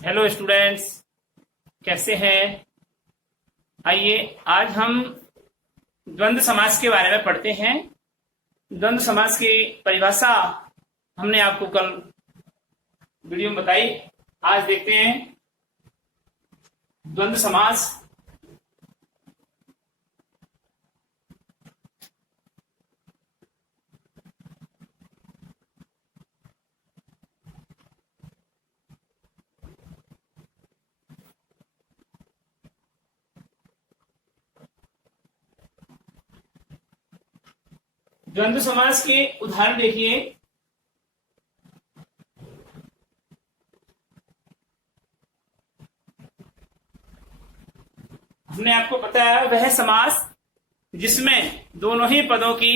Hello students, कैसे हैं। आइए आज हम द्वंद्व समास के बारे में पढ़ते हैं। द्वंद्व समास की परिभाषा हमने आपको कल वीडियो में बताई। आज देखते हैं द्वंद्व समास। द्वंद्व समास के उदाहरण देखिए। हमने आपको बताया वह समास जिसमें दोनों ही पदों की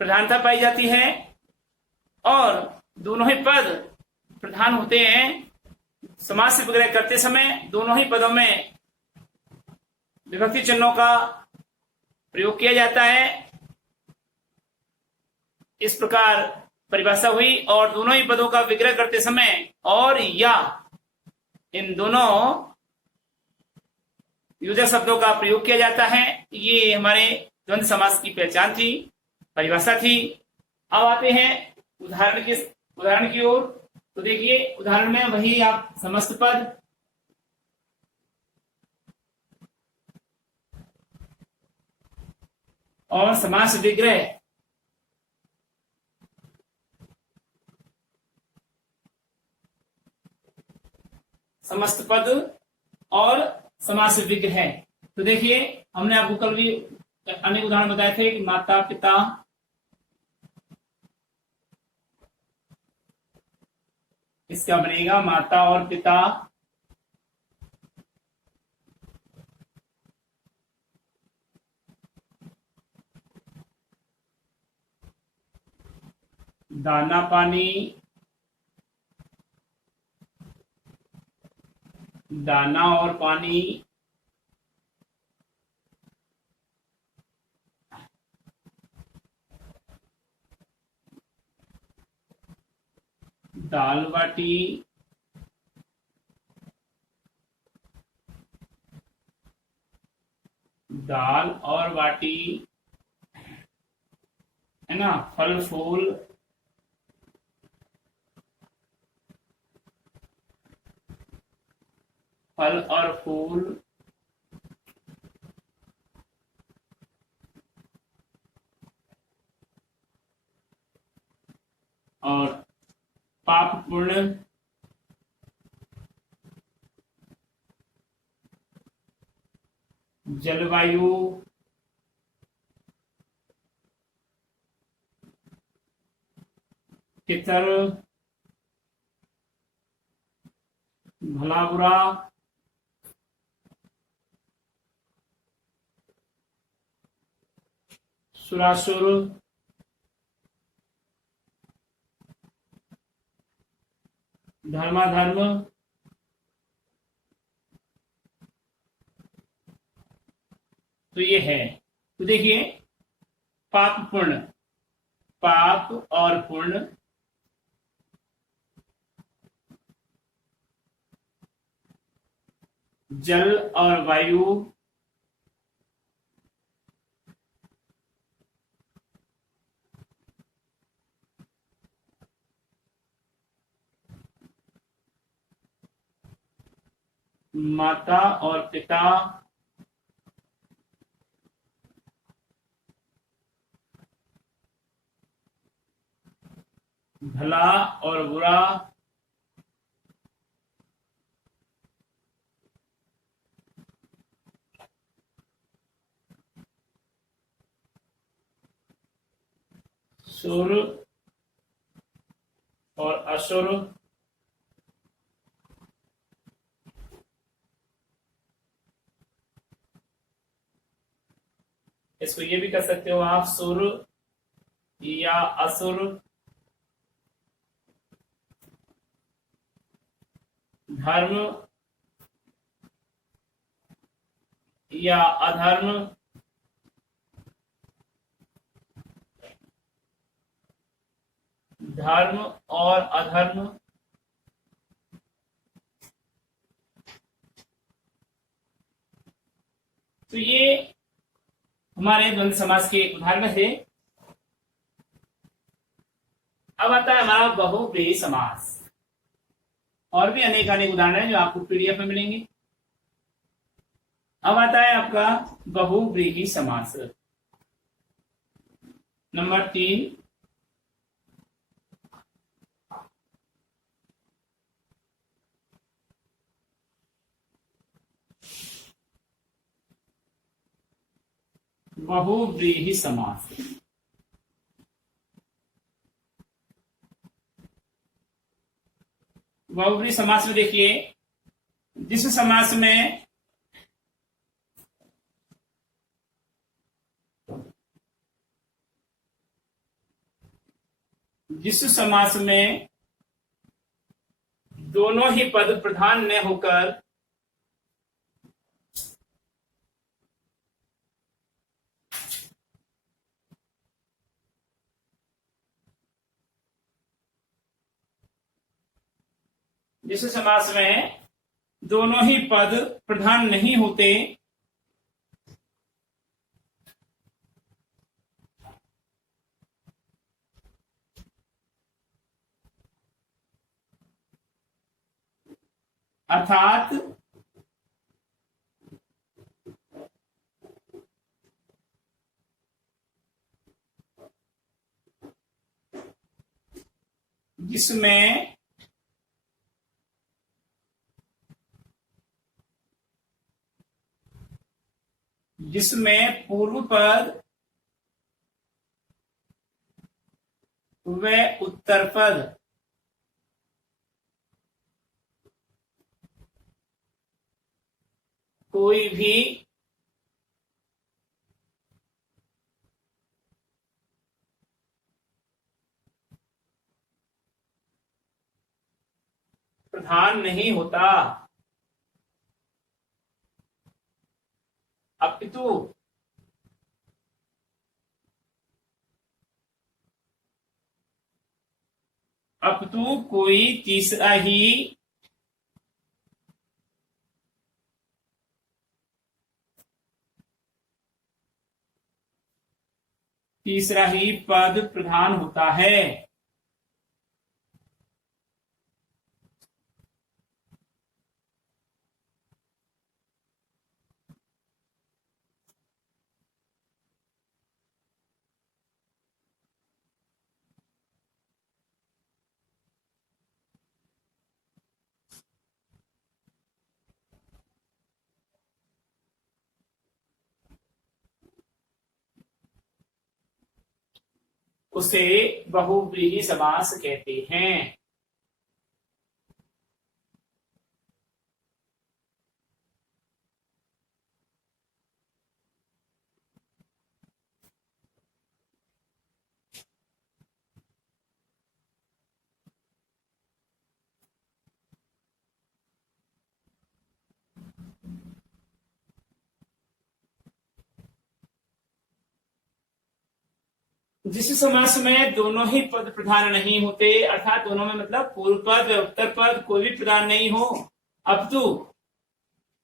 प्रधानता पाई जाती है और दोनों ही पद प्रधान होते हैं। समास से विग्रह करते समय दोनों ही पदों में विभक्ति चिन्हों का प्रयोग किया जाता है। इस प्रकार परिभाषा हुई। और दोनों ही पदों का विग्रह करते समय और या इन दोनों योजक शब्दों का प्रयोग किया जाता है। ये हमारे द्वंद्व समास की पहचान थी, परिभाषा थी। अब आते हैं उदाहरण की ओर। तो देखिए उदाहरण में वही आप समस्त पद और समास विग्रह समस्त पद और समास विग्रह। तो देखिए हमने आपको कल भी अनेक उदाहरण बताए थे कि माता पिता, इसका बनेगा माता और पिता। दाना पानी, दाना और पानी। दाल बाटी, दाल और बाटी, है ना। फल फूल, फल और फूल। और पाप पुण्य, जलवायु, पितर, भला बुरा, सुरासुर, धर्माधर्म। तो ये है। तो देखिए पाप पुण्य, पाप और पुण्य, जल और वायु, माता और पिता, भला और बुरा, सुर और असुर। इसको ये भी कर सकते हो आप, सुर या असुर, धर्म या अधर्म, धर्म और अधर्म। तो ये हमारे द्वंद्व समास के एक उदाहरण थे। अब आता है हमारा बहुव्रीहि समास। और भी अनेक अनेक उदाहरण है जो आपको पीडीएफ में मिलेंगे। अब आता है आपका बहुव्रीहि समास नंबर 3। बहुव्रीहि समास। बहुव्रीहि समास में देखिए, जिस समास में दोनों ही पद प्रधान न होकर जिस समास में दोनों ही पद प्रधान नहीं होते अर्थात जिसमें पूर्व पद व उत्तर पद कोई भी प्रधान नहीं होता, अपितु कोई तीसरा ही पद प्रधान होता है। उसे बहुव्रीहि समास कहते हैं। जिस समास में दोनों ही पद प्रधान नहीं होते, अर्थात दोनों में मतलब पूर्व पद उत्तर पद कोई भी प्रधान नहीं हो, अपितु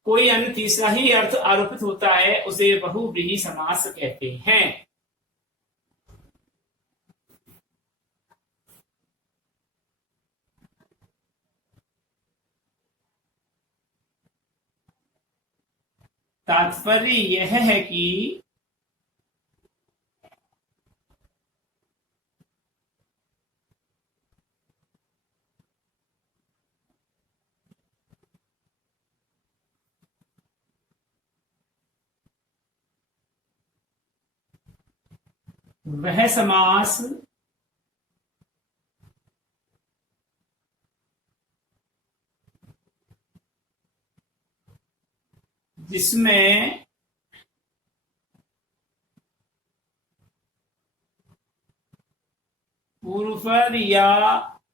कोई अन्य तीसरा ही अर्थ आरोपित होता है, उसे बहुव्रीहि समास कहते हैं। तात्पर्य यह है कि वह समास जिसमें पूर्व पद या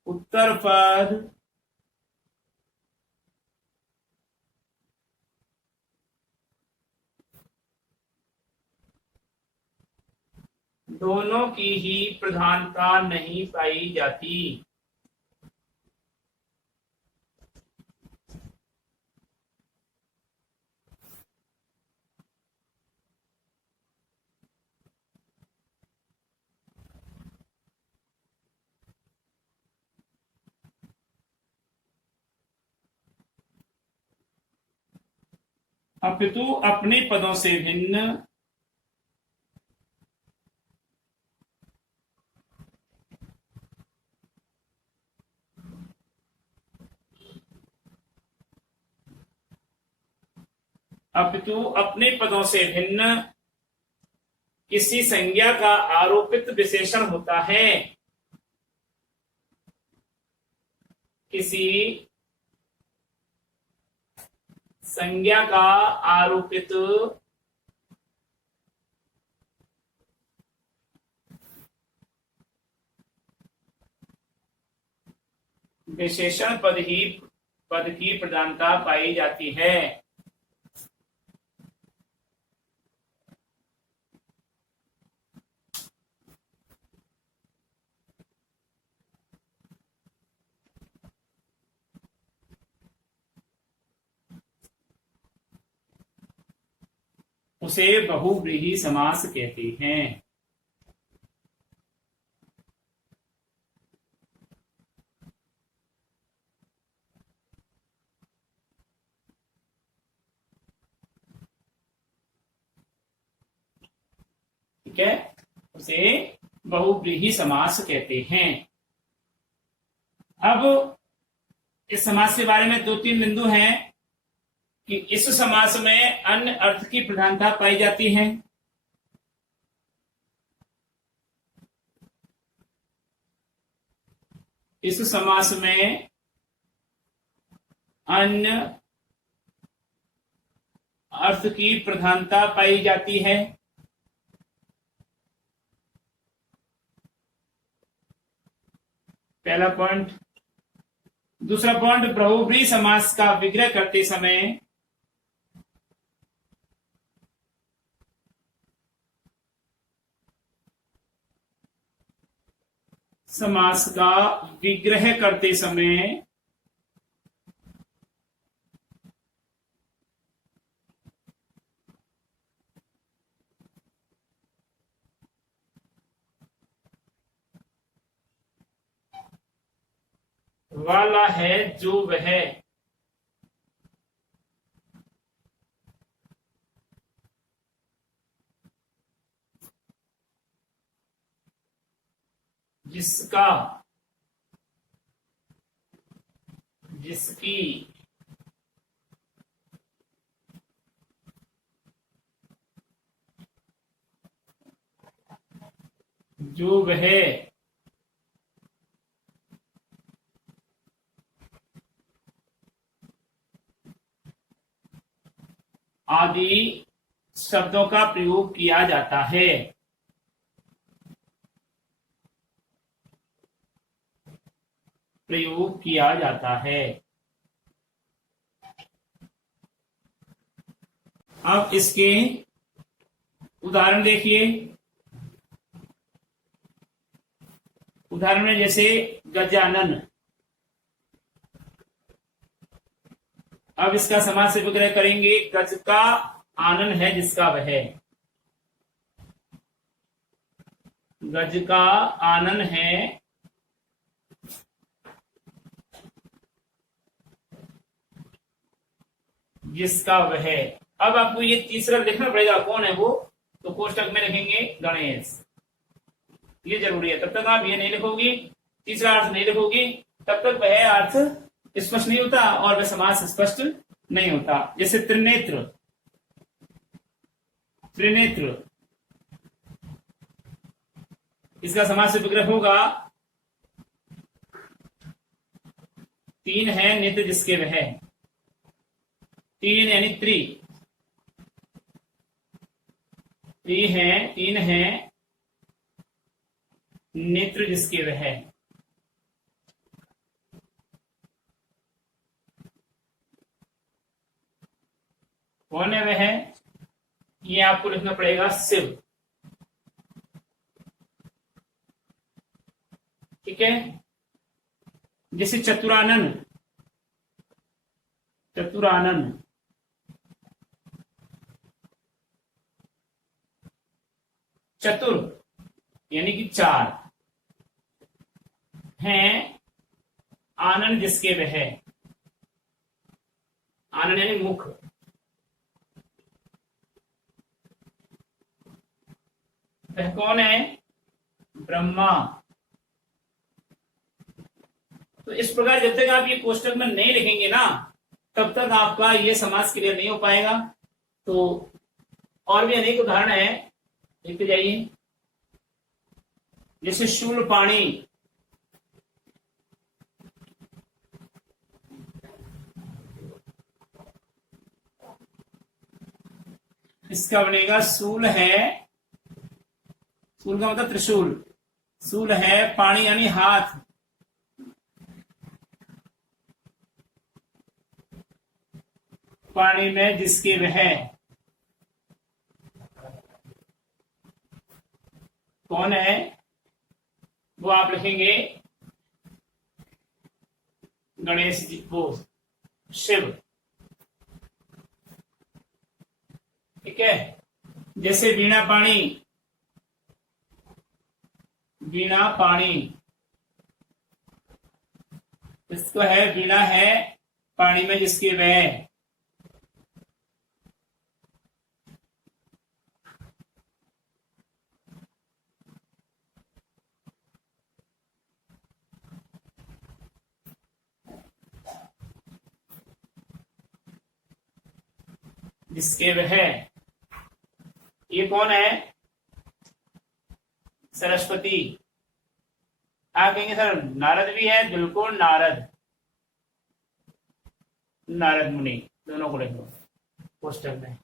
उत्तर पद दोनों की ही प्रधानता नहीं पाई जाती। अपितु अपने पदों से भिन्न अपितु अपने पदों से भिन्न किसी संज्ञा का आरोपित विशेषण होता है। किसी संज्ञा का आरोपित विशेषण पद की प्रधानता पाई जाती है। उसे बहुव्रीहि समास कहते हैं। ठीक है, उसे बहुव्रीहि समास कहते हैं। अब इस समास के बारे में 2-3 बिंदु हैं कि इस समास में अन्य अर्थ की प्रधानता पाई जाती है। इस समास में अन्य अर्थ की प्रधानता पाई जाती है। पहला पॉइंट। दूसरा पॉइंट, बहुव्रीहि समास का विग्रह करते समय समास का विग्रह करते समय वाला है जो वह जिसका जिसकी जो वह आदि शब्दों का प्रयोग किया जाता है। प्रयोग किया जाता है। अब इसके उदाहरण देखिए। उदाहरण में जैसे गजानन। अब इसका समास से विग्रह करेंगे। गज का आनन है जिसका वह। गज का आनन है जिसका वह। अब आपको ये तीसरा लिखना पड़ेगा, कौन है वो, तो कोष्टक में लिखेंगे गणेश। ये जरूरी है। तब तक आप ये नहीं लिखोगी, तीसरा अर्थ नहीं लिखोगी, तब तक वह अर्थ स्पष्ट नहीं होता और वह समास स्पष्ट नहीं होता। जैसे त्रिनेत्र। त्रिनेत्र, इसका समास से विग्रह होगा। तीन है नेत्र जिसके वह। तीन यानी तीन है नेत्र जिसके वह। कौन है वह? ये आपको लिखना पड़ेगा शिव। ठीक है। जैसे चतुरानन। चतुरानन, चतुर यानी कि चार हैं, आनन जिसके वह। आनन यानी मुख। वह कौन है? ब्रह्मा। तो इस प्रकार जब तक आप ये कोष्टक में नहीं लिखेंगे ना, तब तक आपका ये समास क्लियर नहीं हो पाएगा। तो और भी अनेक उदाहरण है, लिखते जाइए। जैसे शूल पाणी, इसका बनेगा सूल है, सूल का मतलब त्रिशूल, सूल है, पाणी यानी हाथ, पाणी में जिसके वह, कौन है? वो आप लिखेंगे गणेश जी, वो शिव। ठीक है। जैसे वीणा पाणी, वीणा पाणी, इसको है वीणा है, पाणी में जिसके वह, जिसके वह, ये कौन है? सरस्वती। आप कहेंगे सर नारद भी है, बिल्कुल नारद, नारद मुनि, दोनों को लिख लो पोस्टर में।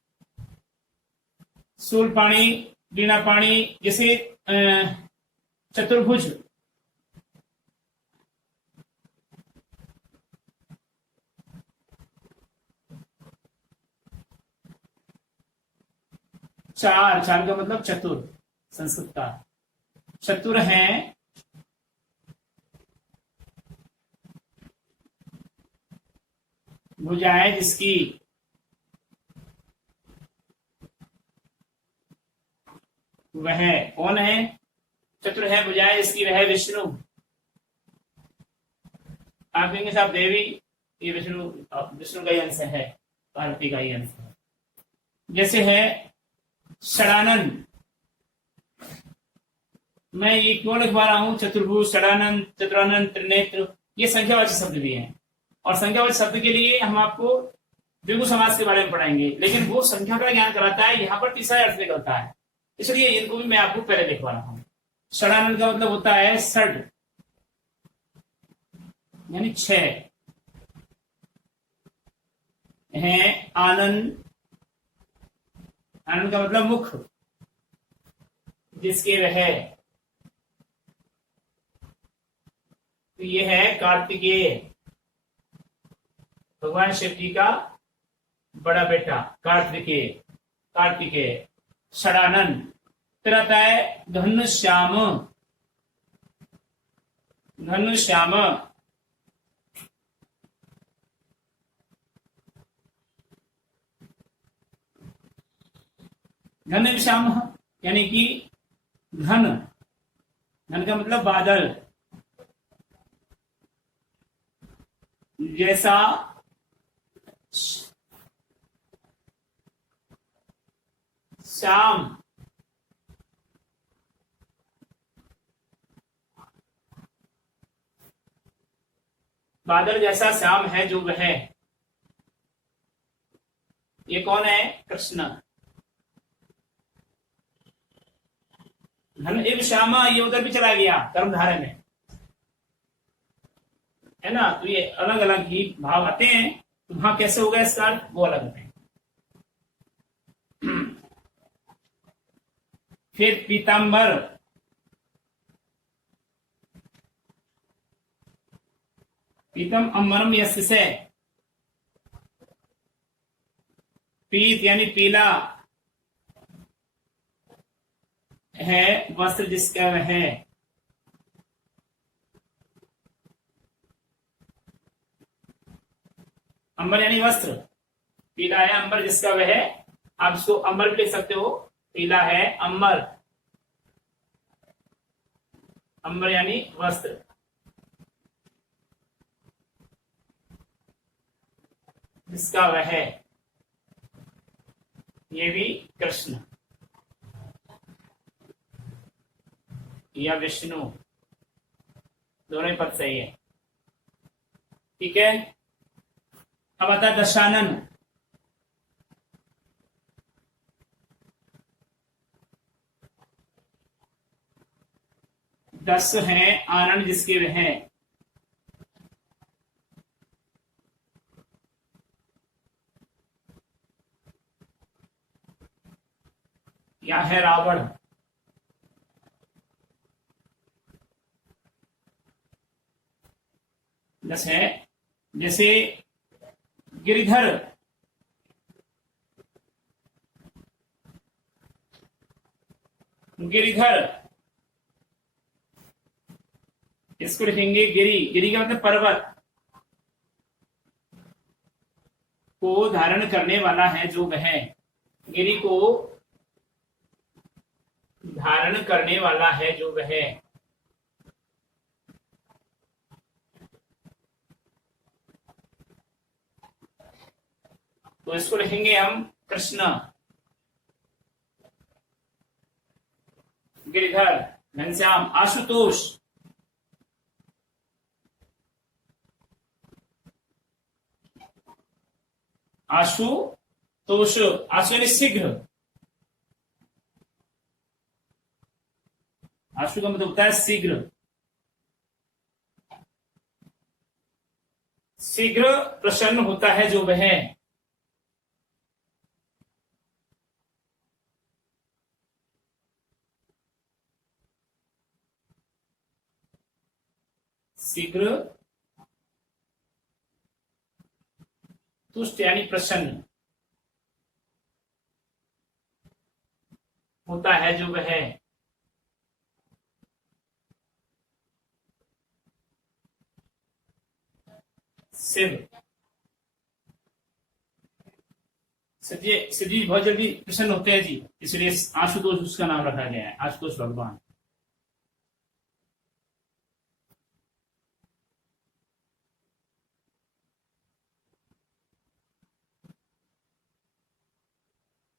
सूल पाणी, वीणा पाणी, जैसे चतुर्भुज, चार, चार का मतलब चतुर, संस्कृत का चतुर है, भुजाएं जिसकी, वह कौन है? चतुर है, भुजाएं जिसकी वह विष्णु। आप कहेंगे साहब देवी, ये विष्णु, विष्णु का ही अंश है, पार्वती का ही अंश है। जैसे है षडानन, मैं ये क्यों लिखवा रहा हूं? चतुर्भुज, षडानन, चतुरानन, त्रिनेत्र, ये संख्यावाचक शब्द भी हैं। और संख्यावाचक शब्द के लिए हम आपको द्विगु समास के बारे में पढ़ाएंगे, लेकिन वो संख्या का ज्ञान कराता है, यहाँ पर तीसरा अर्थ निकलता है, इसलिए इनको भी मैं आपको पहले लिखवा रहा हूं। षडानन का मतलब होता है षड, यानी छह है। आनंद, आनंद का मतलब मुख, जिसके वह, तो ये है कार्तिकेय, भगवान शिव जी का बड़ा बेटा कार्तिकेय, कार्तिकेय। षडानन। फिर आता है घनश्याम, घनश्याम, घनश्याम यानी कि घन, घन का मतलब बादल जैसा, श्याम, बादल जैसा श्याम है जो वह, ये कौन है? कृष्ण। घन इव श्यामा, ये उधर भी चला गया कर्मधारय में, है ना। तो ये अलग अलग ही भाव आते हैं, तो वहां कैसे होगा इसका अर्थ, वो अलग है। फिर पीताम्बर, पीतम अम्बरम यस्य से, पीत यानी पीला है, वस्त्र जिसका वह है। अंबर यानी वस्त्र, पीला है अंबर जिसका वह है। आप इसको अंबर भी लिख सकते हो, पीला है अंबर, अंबर यानी वस्त्र। जिसका वह है, ये भी कृष्ण। या विष्णु, दोनों ही पद सही है। ठीक है, अब आता है दशानन। दस है, आनंद जिसके वे हैं। या है रावण। दस है, जैसे गिरिधर, गिरिधर इसको लिखेंगे गिरी। गिरी का मतलब पर्वत को धारण करने वाला है जो वह। गिरी को धारण करने वाला है जो वह। तो इसको लिखेंगे हम कृष्ण। गिरिधर, घनश्याम, आशुतोष, आशुतोष, आशु यानी शीघ्र। आशु का मतलब होता है शीघ्र। शीघ्र प्रसन्न होता है जो वह। शीघ्र तुष्ट यानी प्रसन्न होता है जो वह। शिव, शिव जी बहुत जल्दी प्रसन्न होते हैं जी, इसलिए आशुतोष उसका नाम रखा गया है, आशुतोष भगवान।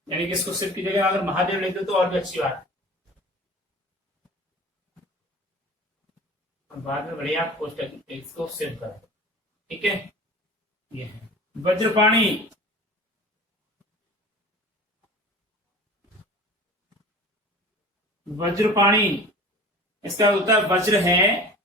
यानी कि इसको शिव की जगह अगर महादेव लिख दो तो और भी अच्छी बात है। बाद में बढ़िया आप पोस्ट इसको सेव करें। ठीक है, ये है वज्रपाणी। वज्रपाणी इसका होता है वज्र है,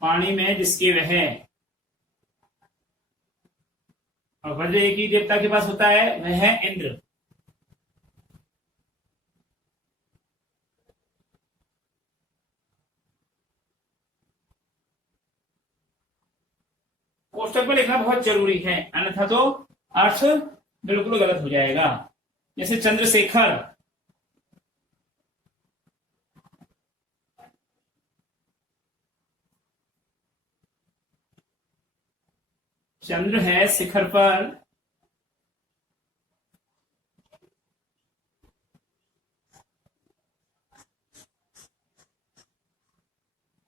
पानी में जिसके वह। और वज्र एक ही देवता के पास होता है, वह है इंद्र। कोष्टक में लिखना बहुत जरूरी है, अन्यथा तो अर्थ बिल्कुल गलत हो जाएगा। जैसे चंद्रशेखर, चंद्र है शिखर पर,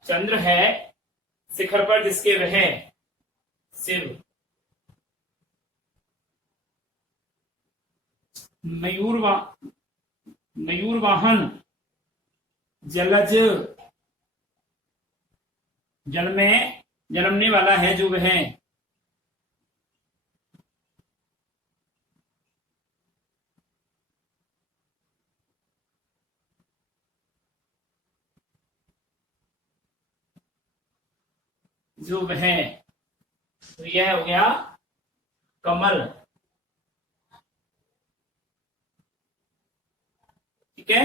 चंद्र है शिखर पर जिसके वह शिव। मयूर वाहन, जलज जल में जन्मने वाला है जो वह। जो वह, तो यह हो गया कमल। ठीक है,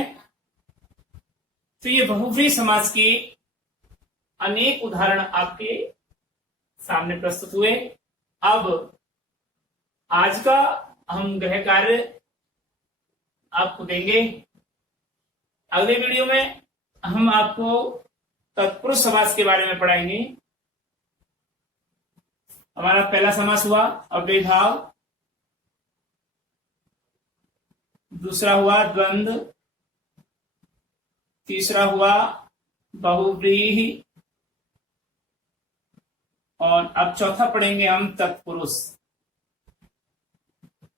तो ये बहुव्रीहि समास के अनेक उदाहरण आपके सामने प्रस्तुत हुए। अब आज का हम गृह कार्य आपको देंगे। अगले वीडियो में हम आपको तत्पुरुष समास के बारे में पढ़ाएंगे। हमारा पहला समास हुआ अव्ययीभाव, दूसरा हुआ द्वंद्व, तीसरा हुआ बहुव्रीहि, और अब चौथा पढ़ेंगे हम तत्पुरुष।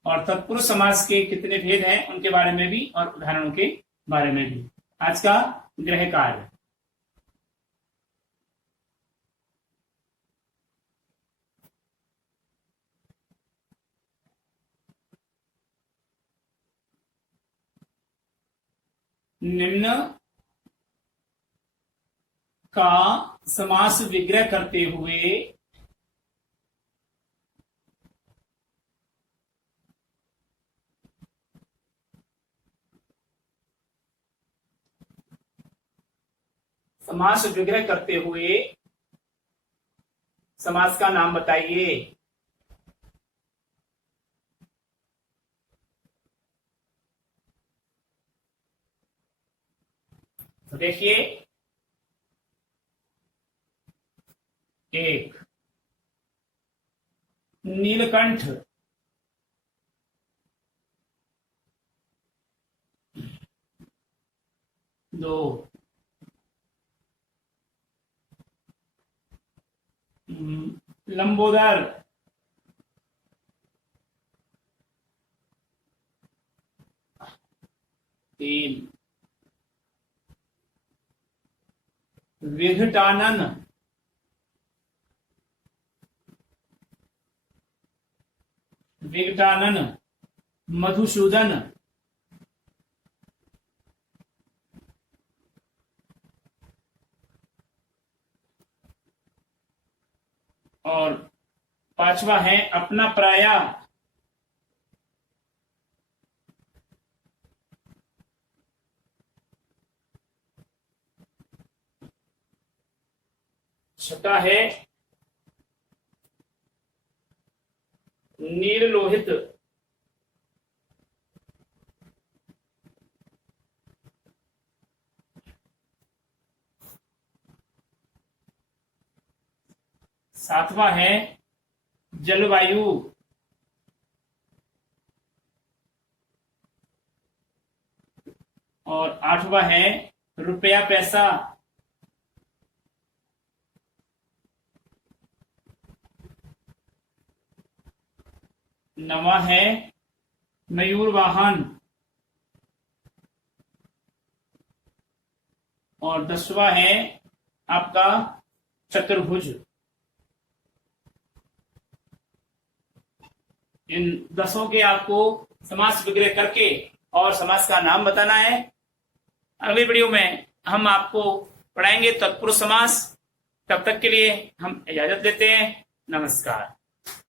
और तत्पुरुष समास के कितने भेद हैं उनके बारे में भी और उदाहरणों के बारे में भी आज का गृह कार्य। निम्न का समास विग्रह करते हुए समास विग्रह करते हुए समास का नाम बताइए। तो देखिए, एक नीलकंठ, दो लंबोदर, तीन विघटानन, विघटानन मधुसूदन, और पांचवा है अपना पराया, छठा है नीललोहित, सातवां है जलवायु, और आठवां है रुपया पैसा। नवा है मयूर वाहन, और 10वां है आपका चतुर्भुज। इन 10 के आपको समास विग्रह करके और समास का नाम बताना है। अगली वीडियो में हम आपको पढ़ाएंगे तत्पुरुष समास। तब तक के लिए हम इजाजत देते हैं। नमस्कार।